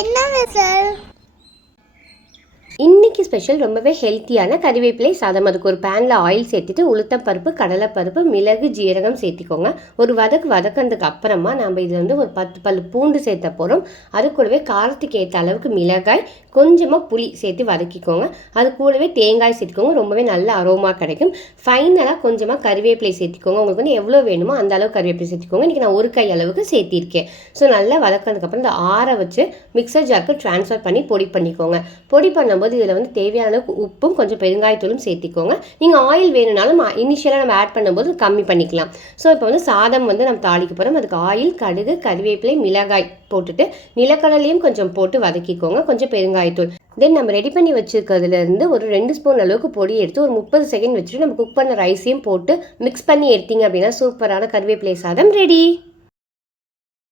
என்ன விசல்? இன்றைக்கி ஸ்பெஷல் ரொம்பவே ஹெல்த்தியான கறிவேப்பிலை சாதம். அதுக்கு ஒரு பேனில் ஆயில் சேர்த்துட்டு உளுத்தம் பருப்பு, கடலைப்பருப்பு, மிளகு, ஜீரகம் சேர்த்திக்கோங்க. ஒரு வதக்குனதுக்கு அப்புறமா நம்ம இதில் வந்து ஒரு 10 பல் பூண்டு சேர்த்த போகிறோம். அது கூடவே காரத்துக்கு ஏற்ற அளவுக்கு மிளகாய், கொஞ்சமாக புளி சேர்த்து வதக்கிக்கோங்க. அது கூடவே தேங்காய் சேர்த்துக்கோங்க. ரொம்பவே நல்ல அரோமா கிடைக்கும். ஃபைனலாக கொஞ்சமாக கறிவேப்பிலை சேர்த்திக்கோங்க. உங்களுக்கு வந்து எவ்வளோ வேணுமோ அந்த அளவு கறிவேப்பிலை சேர்த்திக்கோங்க. இன்றைக்கி நான் ஒரு கை அளவுக்கு சேர்த்திருக்கேன். ஸோ நல்லா வதக்கினதுக்கப்புறம் இந்த ஆற வச்சு மிக்சர் ஜாருக்கு ட்ரான்ஸ்ஃபர் பண்ணி பொடி பண்ணிக்கோங்க. பொடி பண்ணும்போது இதில் வந்து தேவையான அளவுக்கு உப்பும் கொஞ்சம் பெருங்காயத்தூளும் சேர்த்திக்கோங்க. நீங்கள் ஆயில் வேணும்னாலும் இனிஷியலாக நம்ம ஆட் பண்ணும்போது கம்மி பண்ணிக்கலாம். ஸோ இப்போ வந்து சாதம் வந்து நம்ம தாளிக்க போகிறோம். அதுக்கு ஆயில், கடுகு, கறிவேப்பிலை, மிளகாய் போட்டுட்டு நிலக்கடலையும் கொஞ்சம் போட்டு வதக்கிக்கோங்க. கொஞ்சம் பெருங்காயத்தூள். தென் நம்ம ரெடி பண்ணி வச்சுருக்கிறதுலேருந்து ஒரு 2 ஸ்பூன் அளவுக்கு பொடி எடுத்து ஒரு 30 செகண்ட் வச்சுட்டு நம்ம குக் பண்ண ரைஸையும் போட்டு மிக்ஸ் பண்ணி எடுத்தீங்க அப்படின்னா சூப்பரான கறிவேப்பிலை சாதம் ரெடி.